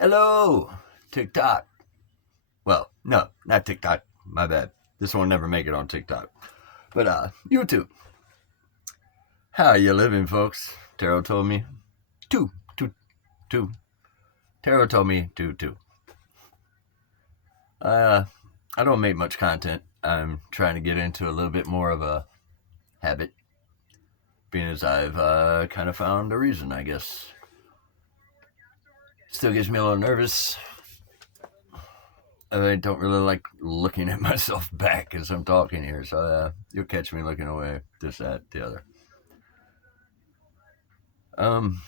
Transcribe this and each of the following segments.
Hello, TikTok. Well, no, not TikTok. My bad. This will never make it on TikTok. But YouTube. How you living, folks? Taro told me. Two, two, two. Taro told me two. Uh, I don't make much content. I'm trying to get into a little bit more of a habit, being as I've kind of found a reason, I guess. Still gets me a little nervous. I don't really like looking at myself back as I'm talking here, so you'll catch me looking away, this, that, the other. Um,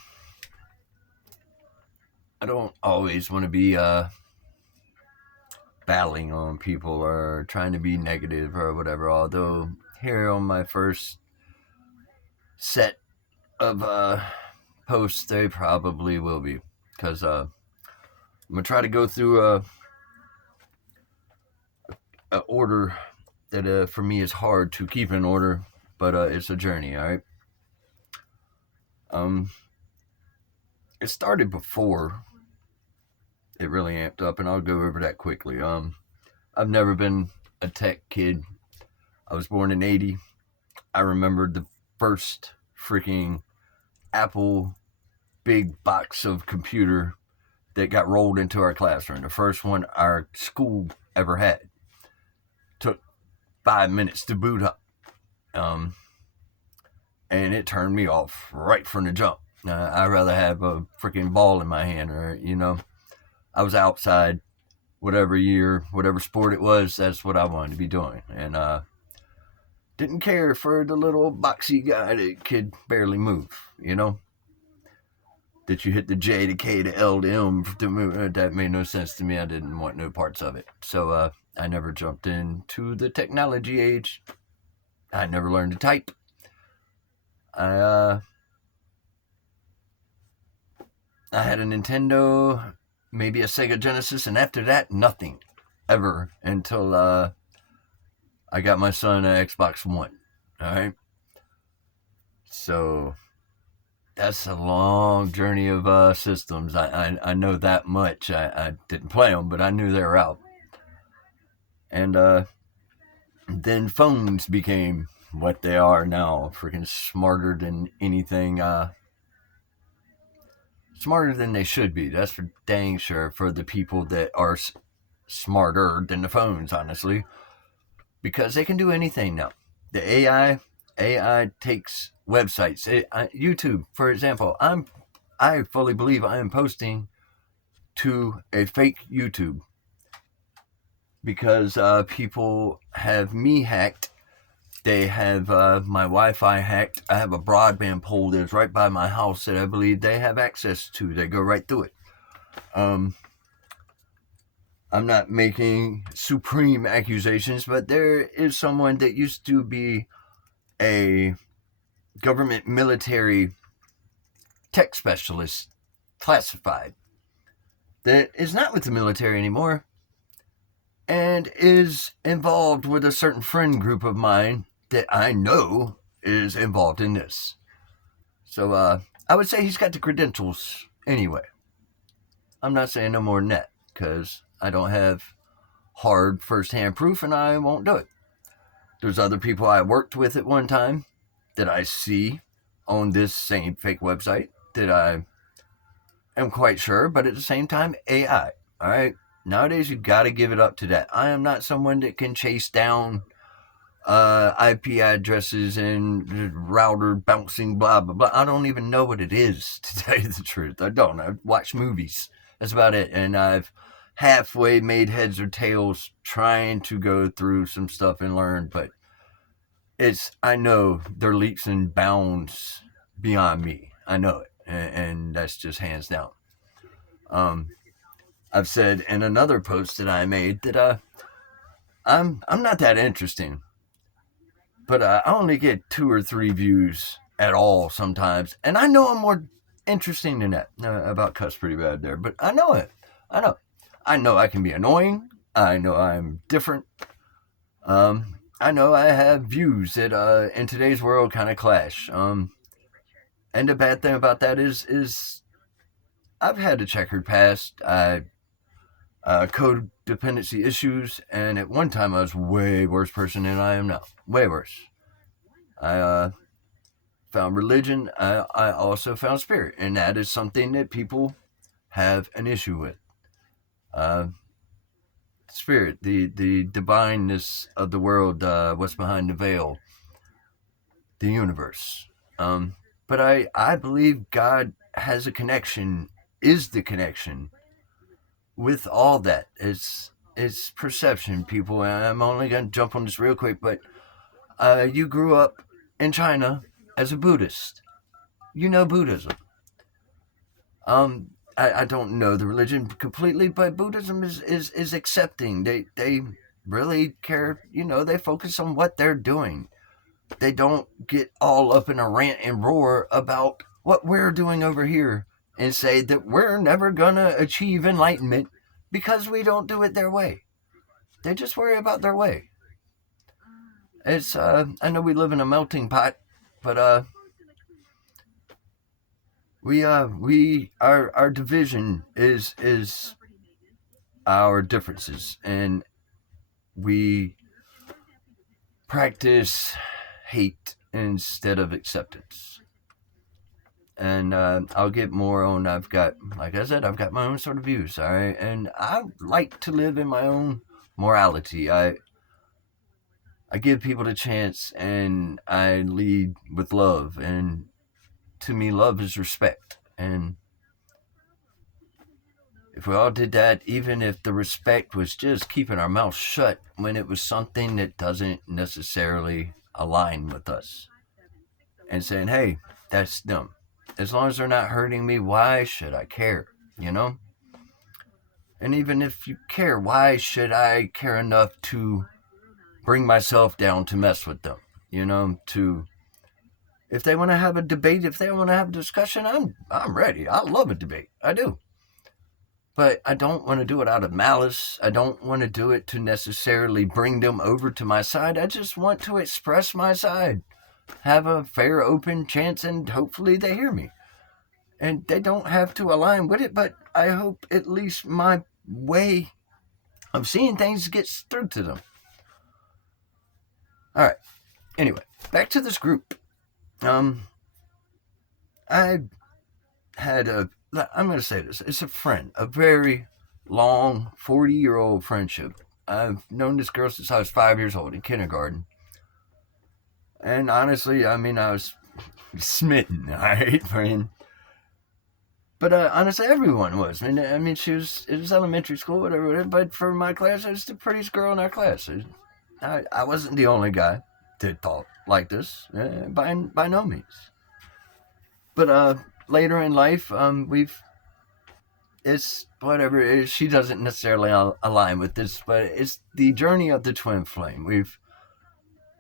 I don't always want to be battling on people or trying to be negative or whatever. Although here on my first set of posts, they probably will be, because I'm gonna try to go through a order that for me is hard to keep in order, but it's a journey. All right. It started before it really amped up, and I'll go over that quickly. I've never been a tech kid. I was born in '80. I remembered the first freaking Apple big box of computer that got rolled into our classroom. The first one our school ever had. Took 5 minutes to boot up. And it turned me off right from the jump. I'd rather have a freaking ball in my hand, or, I was outside, whatever year, whatever sport it was, that's what I wanted to be doing. And didn't care for the little boxy guy that could barely move, that you hit the J to K to L to M to move. That made no sense to me. I didn't want no parts of it. So I never jumped into the technology age. I never learned to type. I had a Nintendo, maybe a Sega Genesis, and after that, nothing ever until I got my son an Xbox One. All right. So that's a long journey of systems. I know that much. I didn't play them, but I knew they were out. And then phones became what they are now, freaking smarter than anything. Smarter than they should be. That's for dang sure, for the people that are smarter than the phones, honestly, because they can do anything now. The AI takes websites. YouTube, for example, I fully believe I am posting to a fake YouTube because people have me hacked. They have my Wi-Fi hacked. I have a broadband pole that's right by my house that I believe they have access to. They go right through it. I'm not making supreme accusations, but there is someone that used to be a government military tech specialist, classified, that is not with the military anymore and is involved with a certain friend group of mine that I know is involved in this. So I would say he's got the credentials anyway. I'm not saying no more than that, because I don't have hard first-hand proof and I won't do it. There's other people I worked with at one time that I see on this same fake website that I am quite sure, but at the same time, AI. All right. Nowadays, you got to give it up to that. I am not someone that can chase down IP addresses and router bouncing, blah, blah, blah. I don't even know what it is, to tell you the truth. I don't. I watch movies. That's about it. And I've halfway made heads or tails trying to go through some stuff and learn, but I know they're leaps and bounds beyond me. I know it. And that's just hands down. I've said in another post that I made that I'm not that interesting, but I only get 2 or 3 views at all sometimes, and I know I'm more interesting than that. About cuss pretty bad there, but I know it. I know I can be annoying. I know I'm different. I know I have views that in today's world kind of clash. And the bad thing about that is I've had a checkered past. Codependency issues, and at one time I was way worse person than I am now. Way worse. I found religion. I also found spirit, and that is something that people have an issue with. Uh, Spirit, the divineness of the world, what's behind the veil, the universe. But I believe God has a connection, is the connection with all that. It's perception, people. And I'm only going to jump on this real quick, but you grew up in China as a Buddhist. You know Buddhism. I don't know the religion completely, but Buddhism is accepting. They really care. They focus on what they're doing. They don't get all up in a rant and roar about what we're doing over here and say that we're never gonna achieve enlightenment because we don't do it their way. They just worry about their way. It's I know we live in a melting pot, but our division is our differences, and we practice hate instead of acceptance. And I'll get more on. Like I said, I've got my own sort of views, all right, and I like to live in my own morality. I give people the chance, and I lead with love, and to me, love is respect. And if we all did that, even if the respect was just keeping our mouth shut when it was something that doesn't necessarily align with us, and saying, hey, that's them. As long as they're not hurting me, why should I care? And even if you care, why should I care enough to bring myself down to mess with them? If they want to have a debate, if they want to have a discussion, I'm ready. I love a debate. I do. But I don't want to do it out of malice. I don't want to do it to necessarily bring them over to my side. I just want to express my side. Have a fair, open chance, and hopefully they hear me. And they don't have to align with it, but I hope at least my way of seeing things gets through to them. All right. Anyway, back to this group. I had I'm going to say this. It's a friend, a very long 40-year-old friendship. I've known this girl since I was 5 years old in kindergarten. And honestly, I was smitten, all right, friend. But honestly, everyone was. It was elementary school, whatever. But for my class, I was the prettiest girl in our class. I wasn't the only guy that thought like this, by no means. But later in life, it's whatever. She doesn't necessarily align with this, but it's the journey of the twin flame. We've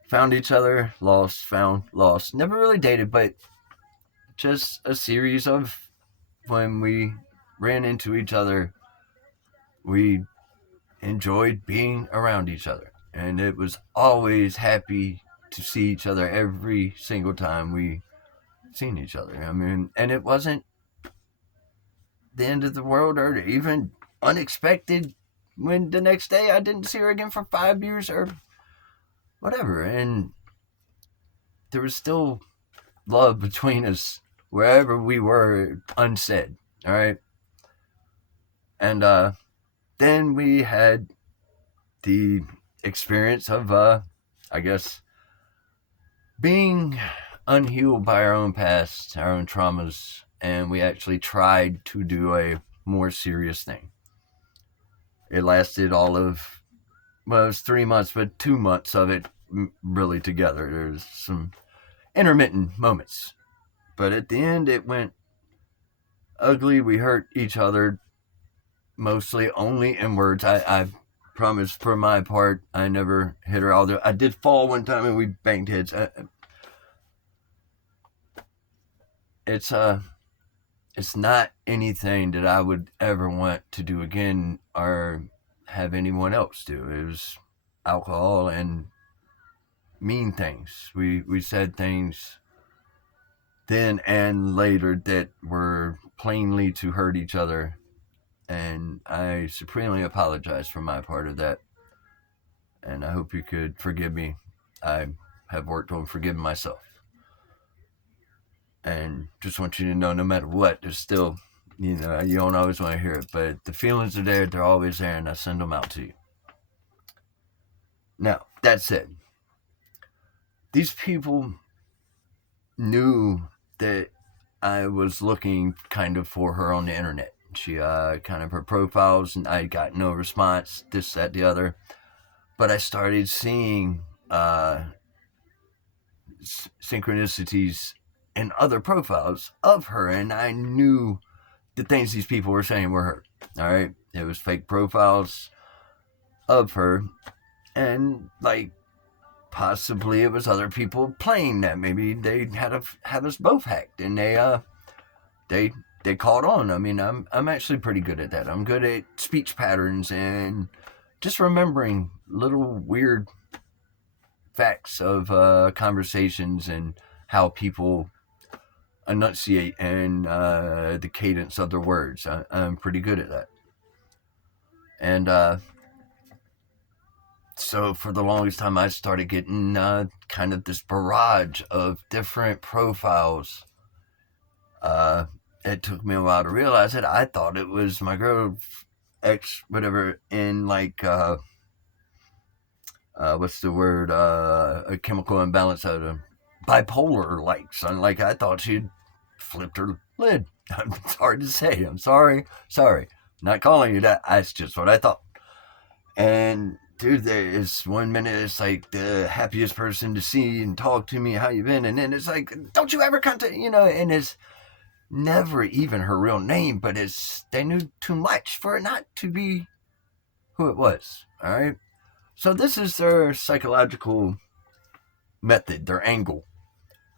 found each other, lost, found, lost. Never really dated, but just a series of when we ran into each other, we enjoyed being around each other. And it was always happy to see each other every single time we seen each other. And it wasn't the end of the world or even unexpected when the next day I didn't see her again for 5 years or whatever. And there was still love between us wherever we were unsaid. All right. And then we had the experience of, I guess, being unhealed by our own past, our own traumas, and we actually tried to do a more serious thing. It lasted it was 3 months, but 2 months of it really together. There's some intermittent moments. But at the end, it went ugly. We hurt each other mostly only in words. I promise for my part, I never hit her. Although I did fall one time and we banged heads. It's not anything that I would ever want to do again or have anyone else do. It was alcohol and mean things. We said things then and later that were plainly to hurt each other. And I supremely apologize for my part of that. And I hope you could forgive me. I have worked on forgiving myself. And just want you to know, no matter what, there's still, you don't always want to hear it, but the feelings are there, they're always there, and I send them out to you. Now, that said, these people knew that I was looking kind of for her on the internet. She, kind of her profiles, and I got no response, this, that, the other. But I started seeing synchronicities in other profiles of her, and I knew the things these people were saying were her. All right, it was fake profiles of her, and like possibly it was other people playing that. Maybe they had have us both hacked, and they caught on. I mean, I'm actually pretty good at that. I'm good at speech patterns and just remembering little weird facts of conversations and how people enunciate and the cadence of their words. I'm pretty good at that. And so for the longest time, I started getting kind of this barrage of different profiles. It took me a while to realize it. I thought it was my girl, ex, whatever, in like, what's the word? A chemical imbalance out of bipolar, like I thought she'd flipped her lid. It's hard to say. I'm sorry. Not calling you that. That's just what I thought. And dude, there is 1 minute it's like the happiest person to see and talk to me, how you been, and then it's like, don't you ever come to, and it's never even her real name, but they knew too much for it not to be who it was. All right. So this is their psychological method, their angle.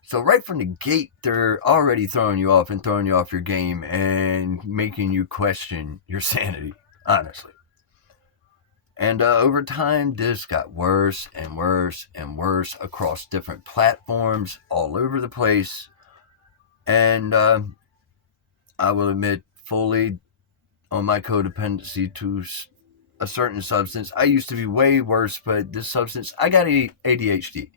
So right from the gate, they're already throwing you off and throwing you off your game and making you question your sanity, honestly. And over time, this got worse and worse and worse across different platforms all over the place. And I will admit fully on my codependency to a certain substance. I used to be way worse, but this substance, I got ADHD.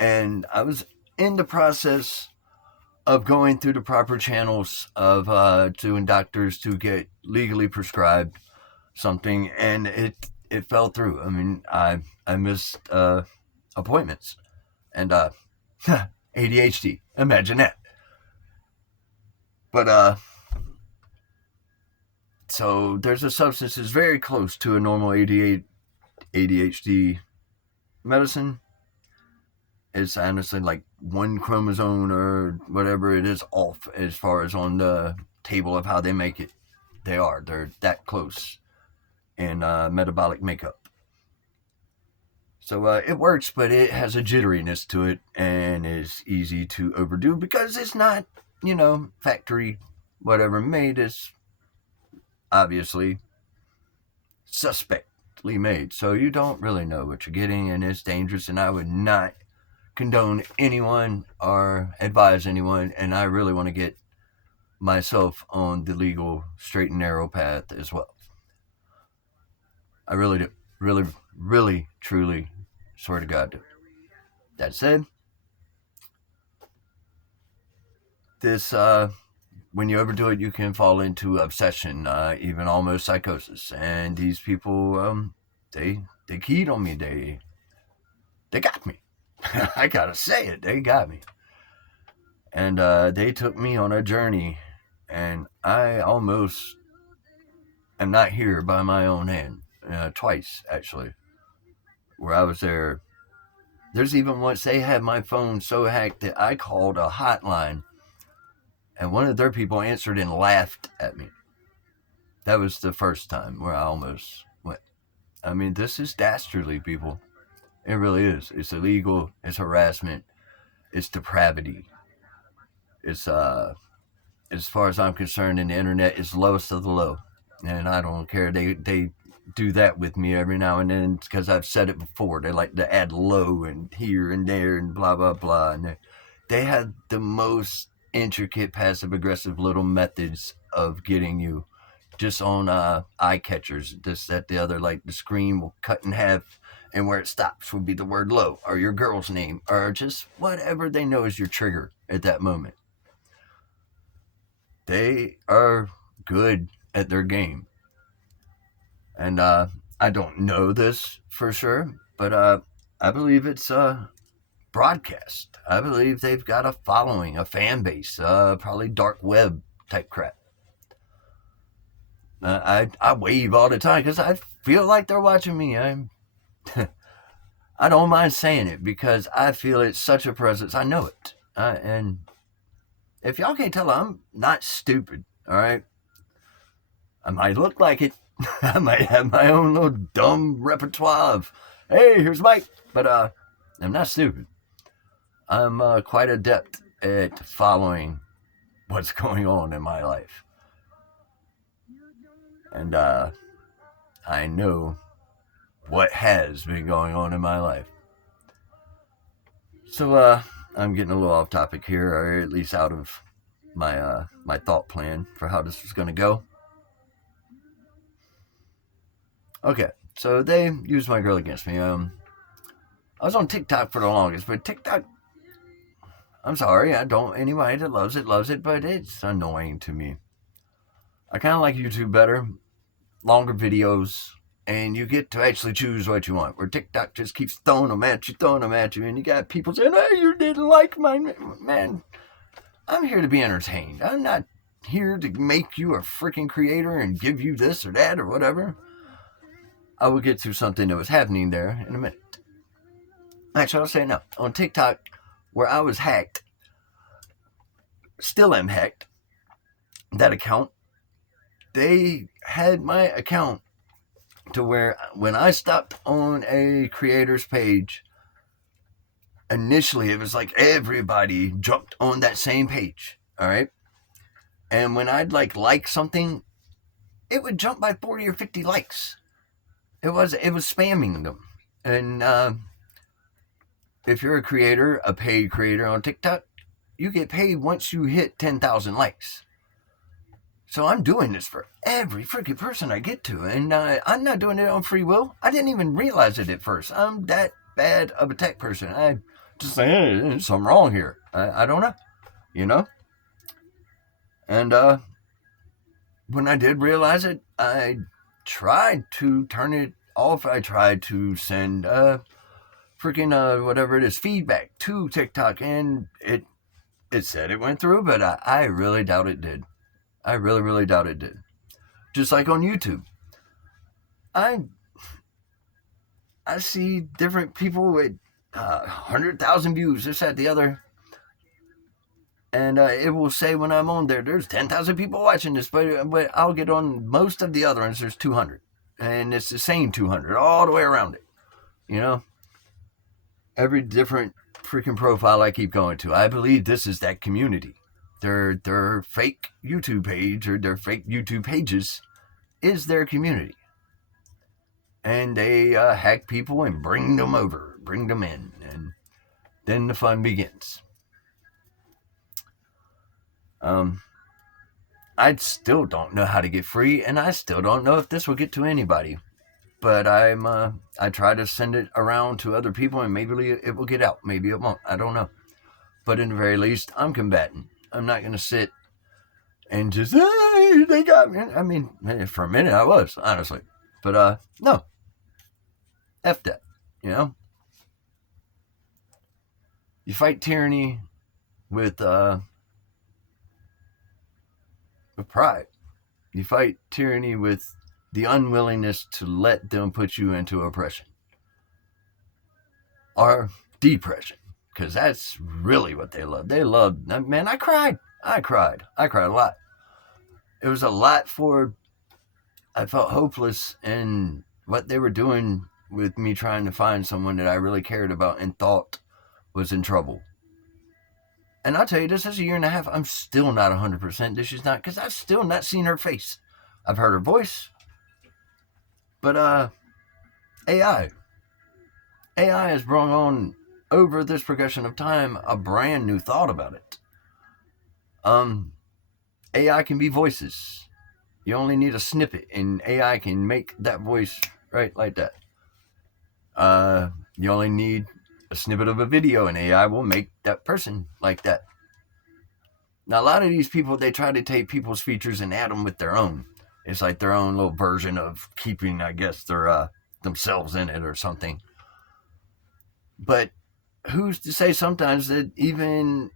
And I was in the process of going through the proper channels of doing doctors to get legally prescribed something, and it fell through. I mean, I missed appointments, and ADHD. Imagine that. But so there's a substance that's very close to a normal ADHD medicine. It's honestly like one chromosome or whatever it is off as far as on the table of how they make it. They're that close in metabolic makeup. So it works, but it has a jitteriness to it and is easy to overdo because it's not, factory whatever made. It's obviously suspectly made. So you don't really know what you're getting, and it's dangerous, and I would not condone anyone or advise anyone, and I really want to get myself on the legal straight and narrow path as well. I really do. Really, really, truly, swear to God do. That said, this, when you overdo it, you can fall into obsession, even almost psychosis. And these people, they keyed on me. They got me. I gotta say it. They got me. And they took me on a journey, and I almost am not here by my own hand. Twice, actually, where I was there. There's even once they had my phone so hacked that I called a hotline, and one of their people answered and laughed at me. That was the first time where I almost went. I mean, this is dastardly, people. It really is. It's illegal. It's harassment. It's depravity. It's, as far as I'm concerned, in the internet, it's lowest of the low. And I don't care. They do that with me every now and then because I've said it before. They like to add low and here and there and blah, blah, blah. And they had the most intricate passive-aggressive little methods of getting you just on eye catchers, this, that, the other, like the screen will cut in half and where it stops would be the word low or your girl's name or just whatever they know is your trigger at that moment. They are good at their game. And I don't know this for sure, but I believe it's broadcast. I believe they've got a following, a fan base, probably dark web type crap. I wave all the time because I feel like they're watching me. I don't mind saying it because I feel it's such a presence. I know it. And if y'all can't tell, I'm not stupid, all right? I might look like it. I might have my own little dumb repertoire of, hey, here's Mike. But I'm not stupid. I'm quite adept at following what's going on in my life. And I know what has been going on in my life. So I'm getting a little off topic here, or at least out of my my thought plan for how this was going to go. Okay, so they used my girl against me. I was on TikTok for the longest, but TikTok, I'm sorry, I don't, anybody that loves it, but it's annoying to me. I kind of like YouTube better, longer videos, and you get to actually choose what you want, where TikTok just keeps throwing them at you, and you got people saying, hey, you didn't like mine. Man, I'm here to be entertained. I'm not here to make you a freaking creator and give you this or that or whatever. I will get to something that was happening there in a minute. Actually, I'll say no. On TikTok, where I was hacked, still am hacked, that account, they had my account to where when I stopped on a creator's page, initially it was like everybody jumped on that same page, all right? And when I'd like something, it would jump by 40 or 50 likes. It was spamming them. And if you're a creator, a paid creator on TikTok, you get paid once you hit 10,000 likes. So I'm doing this for every freaking person I get to. And I'm not doing it on free will. I didn't even realize it at first. I'm that bad of a tech person. I just say, hey, there's something wrong here. I don't know, you know? And when I did realize it, I tried to turn it off. I tried to send freaking whatever it is, feedback to TikTok, and it said it went through, but I really doubt it did. I really, really doubt it did. Just like on YouTube. I see different people with 100,000 views, this, that, the other. And it will say when I'm on there, there's 10,000 people watching this, but I'll get on most of the other ones, there's 200. And it's the same 200 all the way around it. You know? Every different freaking profile I keep going to. I believe this is that community. Their fake YouTube page or their fake YouTube pages is their community. And they hack people and bring them over, bring them in. And then the fun begins. I still don't know how to get free, and I still don't know if this will get to anybody. But I try to send it around to other people, and maybe it will get out. Maybe it won't. I don't know. But in the very least, I'm combating. I'm not going to sit and just, hey, they got me. I mean, for a minute I was, honestly. But no. F that, you know? You fight tyranny with pride. You fight tyranny with the unwillingness to let them put you into oppression or depression, because that's really what they love. They love, man, I cried a lot. It was a lot for, I felt hopeless in what they were doing with me trying to find someone that I really cared about and thought was in trouble. And I'll tell you, this is a year and a half. I'm still not 100% that she's not, because I've still not seen her face. I've heard her voice. But AI has brought on, over this progression of time, a brand new thought about it. AI can be voices. You only need a snippet, and AI can make that voice right like that. You only need a snippet of a video, and AI will make that person like that. Now, a lot of these people, they try to take people's features and add them with their own. It's like their own little version of keeping, I guess, their themselves in it or something. But who's to say sometimes that even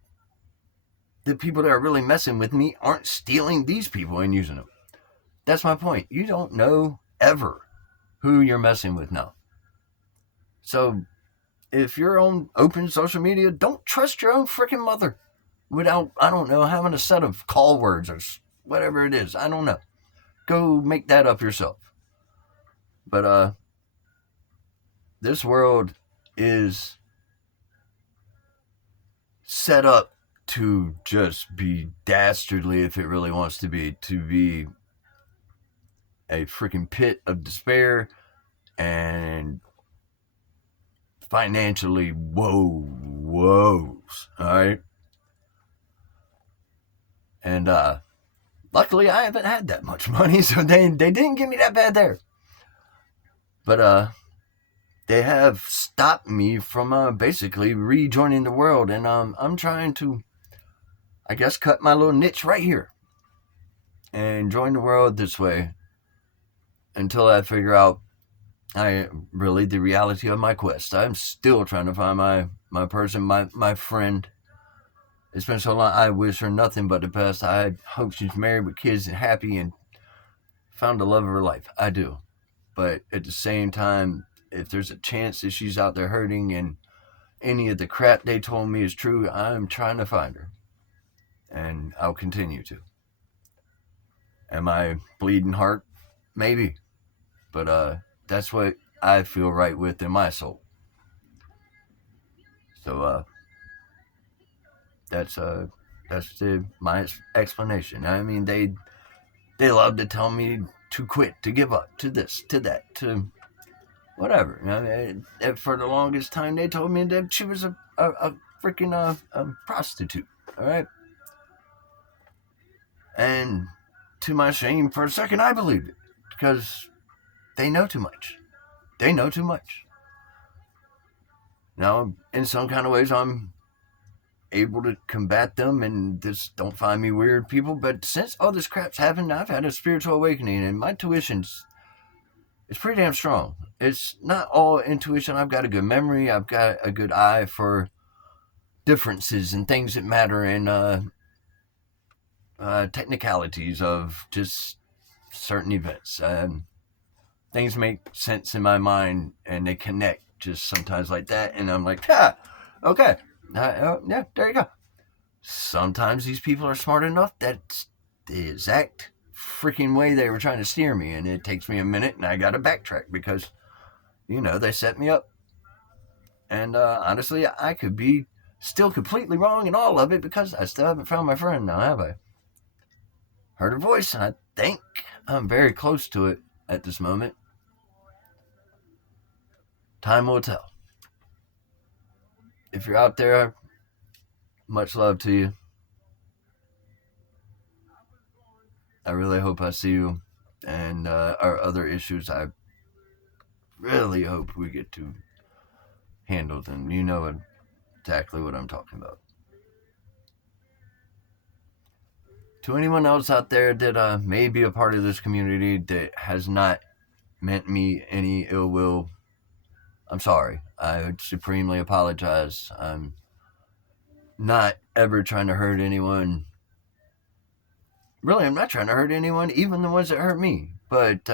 the people that are really messing with me aren't stealing these people and using them? That's my point. You don't know ever who you're messing with now. So if you're on open social media, don't trust your own freaking mother without, I don't know, having a set of call words or whatever it is. I don't know. Go make that up yourself. But this world is set up to just be dastardly if it really wants to be a freaking pit of despair and financially woes. All right. And luckily I haven't had that much money, so they didn't give me that bad there. But they have stopped me from basically rejoining the world, and I'm trying to, I guess, cut my little niche right here and join the world this way until I figure out the reality of my quest. I'm still trying to find my person, my friend. It's been so long. I wish her nothing but the best. I hope she's married with kids and happy and found the love of her life. I do. But at the same time, if there's a chance that she's out there hurting and any of the crap they told me is true, I'm trying to find her. And I'll continue to. Am I bleeding heart? Maybe. But that's what I feel right with in my soul. So that's my explanation. I mean, they love to tell me to quit, to give up, to this, to that, to whatever. I mean, for the longest time, they told me that she was a freaking prostitute. All right. And to my shame, for a second, I believed it because they know too much. They know too much. Now, in some kind of ways, I'm able to combat them and just don't find me weird people. But since all this crap's happened, I've had a spiritual awakening, and my tuition's pretty damn strong. It's not all intuition. I've got a good memory. I've got a good eye for differences and things that matter and technicalities of just certain events. Things make sense in my mind and they connect just sometimes like that. And I'm like, okay. Yeah, there you go. Sometimes these people are smart enough that's the exact freaking way they were trying to steer me, and it takes me a minute and I gotta backtrack because, they set me up. And honestly, I could be still completely wrong in all of it because I still haven't found my friend now, have I? Heard her voice, and I think I'm very close to it at this moment. Time will tell. If you're out there, much love to you. I really hope I see you. And our other issues, I really hope we get to handle them. You know exactly what I'm talking about. To anyone else out there that may be a part of this community that has not meant me any ill will, I'm sorry. I supremely apologize. I'm not ever trying to hurt anyone. Really, I'm not trying to hurt anyone, even the ones that hurt me. But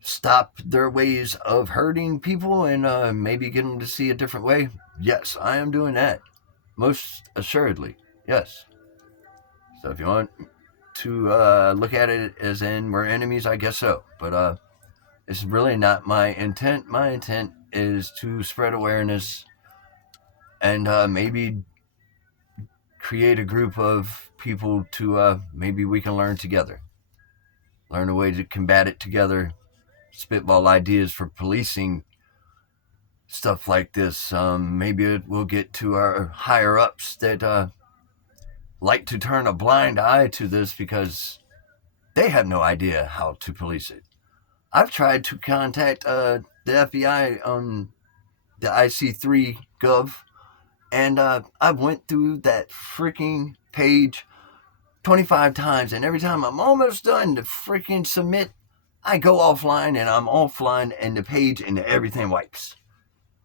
stop their ways of hurting people and maybe get them to see a different way. Yes, I am doing that. Most assuredly. Yes. So if you want to look at it as in we're enemies, I guess so. But it's really not my intent. My intent is to spread awareness and maybe create a group of people to maybe we can learn together. Learn a way to combat it together. Spitball ideas for policing stuff like this. Maybe we'll get to our higher ups that like to turn a blind eye to this because they have no idea how to police it. I've tried to contact the FBI on the IC3 Gov, and I went through that freaking page 25 times, and every time I'm almost done to freaking submit, I go offline and I'm offline and the page and everything wipes.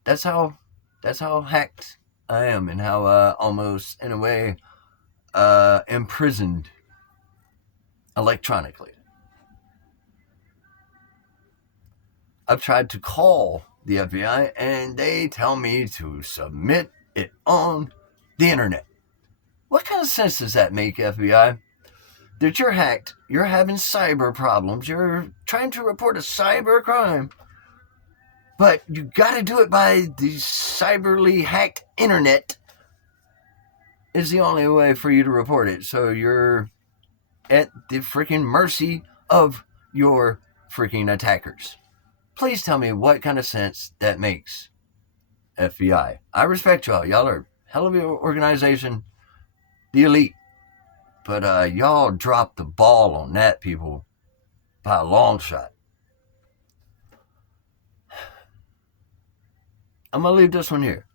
That's how hacked I am, and how almost in a way imprisoned electronically. I've tried to call the FBI and they tell me to submit it on the internet. What kind of sense does that make, FBI? That you're hacked, you're having cyber problems, you're trying to report a cyber crime, but you gotta do it by the cyberly hacked internet is the only way for you to report it. So you're at the freaking mercy of your freaking attackers. Please tell me what kind of sense that makes, FBI. I respect y'all. Y'all are a hell of an organization, the elite. But y'all dropped the ball on that, people, by a long shot. I'm going to leave this one here.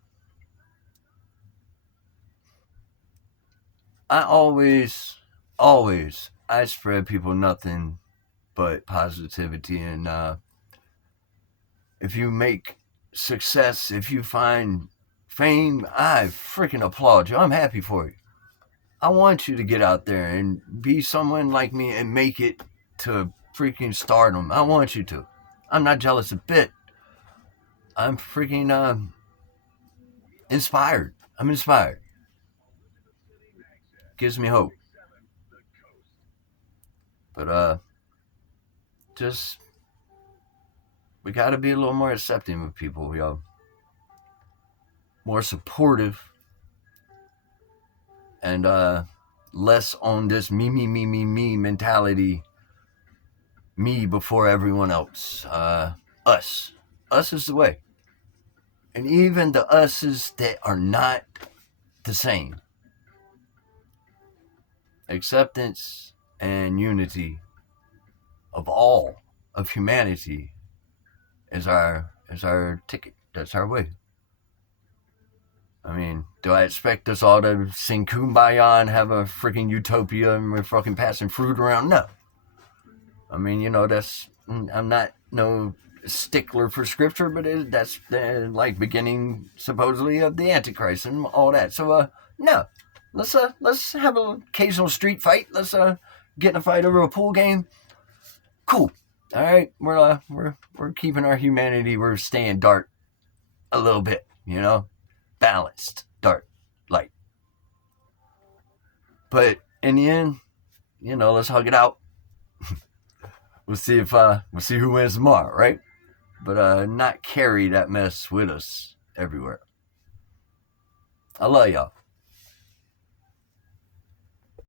I spread people nothing but positivity. And if you make success, if you find fame, I freaking applaud you. I'm happy for you. I want you to get out there and be someone like me and make it to freaking stardom. I want you to. I'm not jealous a bit. I'm freaking inspired. I'm inspired. Gives me hope. But just we gotta be a little more accepting of people, y'all. More supportive. And less on this me mentality. Me before everyone else. Us. Us is the way. And even the us's that are not the same. Acceptance and unity of all of humanity is our ticket. That's our way. I mean, do I expect us all to sing Kumbaya and have a freaking utopia and we're fucking passing fruit around? No. I mean, I'm not no stickler for scripture, but that's like beginning supposedly of the Antichrist and all that. So, no. Let's have an occasional street fight. Let's get in a fight over a pool game. Cool. All right, we're keeping our humanity. We're staying dark a little bit, balanced, dark, light. But in the end, let's hug it out. We'll see who wins tomorrow, right? But not carry that mess with us everywhere. I love y'all.